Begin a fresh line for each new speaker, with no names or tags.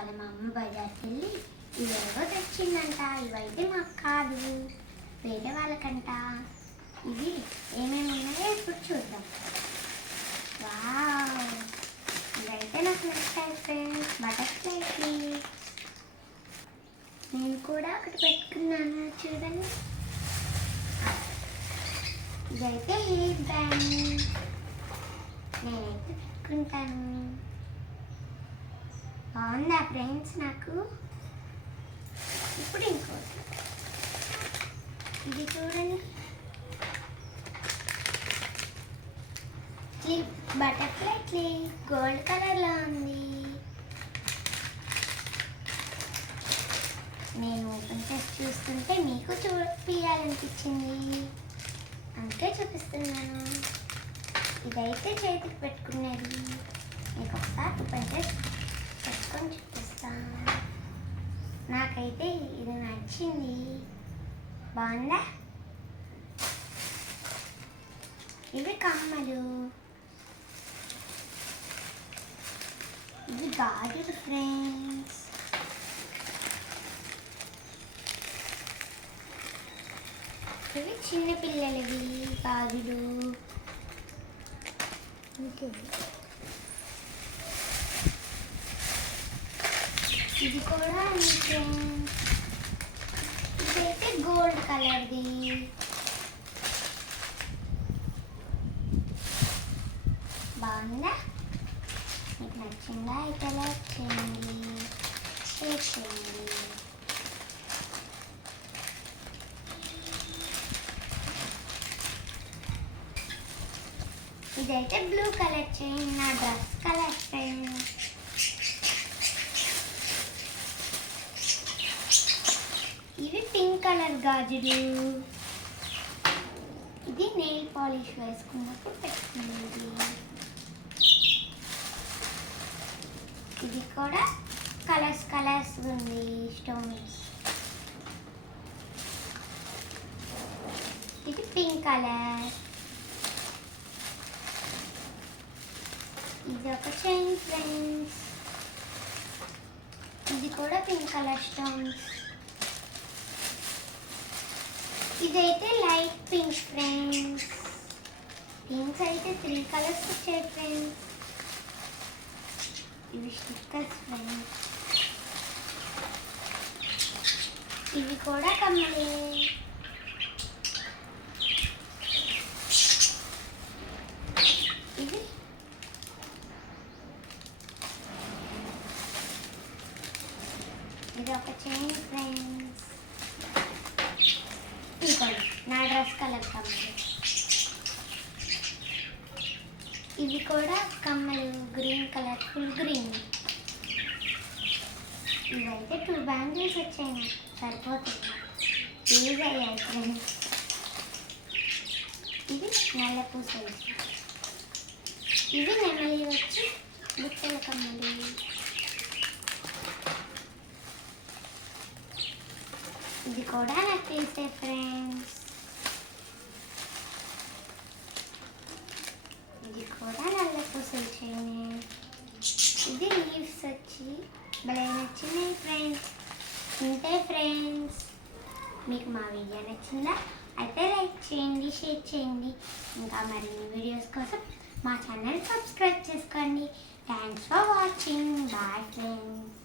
ఇవాళ మా అమ్మ బజార్కి వెళ్ళి ఇవేవో తెచ్చిందంట ఇవైతే మాకు కాదు వేరే వాళ్ళకంట. ఇవి ఏమేమి ఉన్నాయో ఇప్పుడు చూద్దాం. వావ్! ఇదైతే నాకు నచ్చాయి ఫ్రెండ్స్ బటర్ఫ్లైకి నేను కూడా ఒకటి పెట్టుకున్నాను చూడండి. ఇదైతే హెయిర్ బ్యాండ్ నేనైతే పెట్టుకుంటాను. బాగుందా ఫ్రెండ్స్ నాకు? ఇప్పుడు ఇంకోటి. ఇది చూడండి. క్లిప్ బటర్ఫ్లై క్లిప్ గోల్డ్ కలర్లో ఉంది. నేను ఓపెన్ చేసి చూస్తుంటే మీకు చూపించాలనిపించింది అందుకే చూపిస్తున్నాను. ఇదైతే చేతికి పెట్టుకునేది మీకు ఒకసారి ఓపెన్ చేసి పెట్టుకొని చూపిస్తాను. నాకైతే ఇది నచ్చింది. బాగుందా? ఇవి కమ్మలు. ఇది గాజులు ఫ్రెండ్స్ ఇవి చిన్న పిల్లలవి గాజులు. ఇంకేవి ఇది కూడా ఉంది ఇదైతే గోల్డ్ కలర్ది బాగుందా మీకు నచ్చిందా అయితే లైక్ చేయండి షేర్ చేయండి ఇదైతే బ్లూ కలర్ చేయండి నా డ్రెస్ కలర్ చేయండి ఇవి పింక్ కలర్ గాజులు. ఇది నెయిల్ పాలిష్ వేసుకున్నప్పుడు పెట్టుకునేది ఇది కూడా కలర్స్ కలర్స్ ఉంది స్టోన్స్. ఇది పింక్ కలర్. ఇది ఒక చైన్ ఫ్రెండ్స్. ఇది కూడా పింక్ కలర్ స్టోన్స్. ఇదైతే లైట్ పింక్ ఫ్రెండ్స్. పింక్స్ అయితే త్రీ కలర్స్ వచ్చాయి ఫ్రెండ్స్. ఇవి స్టిక్కర్స్ ఫ్రెండ్స్. ఇవి కూడా కమ్మలే. ఇది ఇది ఒక చైన్ ఫ్రెండ్స్. ఇదిగోండి నా డ్రెస్ కలర్ కమ్మలు ఇవి కూడా కమ్మలు గ్రీన్ కలర్ ఫుల్ గ్రీన్ ఇవైతే టూ బ్యాంగిల్స్ వచ్చాయి నాకు. సరిపోతుంది. యూజ్ అయ్యాయి ఇది నల్ల పూసలు ఇవి నెమలి వచ్చి బుట్టల కమ్మలు. ఇది కూడా నాకు తెలిసే ఫ్రెండ్స్. ఇది కూడా నల్ల పూసలు చేయండి ఇది లీవ్స్ వచ్చి భలే నచ్చినాయి ఫ్రెండ్స్. ఇంతే ఫ్రెండ్స్ మీకు మా వీడియో నచ్చిందా? అయితే లైక్ చేయండి షేర్ చేయండి. ఇంకా మరిన్ని వీడియోస్ కోసం మా ఛానల్ సబ్స్క్రైబ్ చేసుకోండి. Thanks for watching bye friends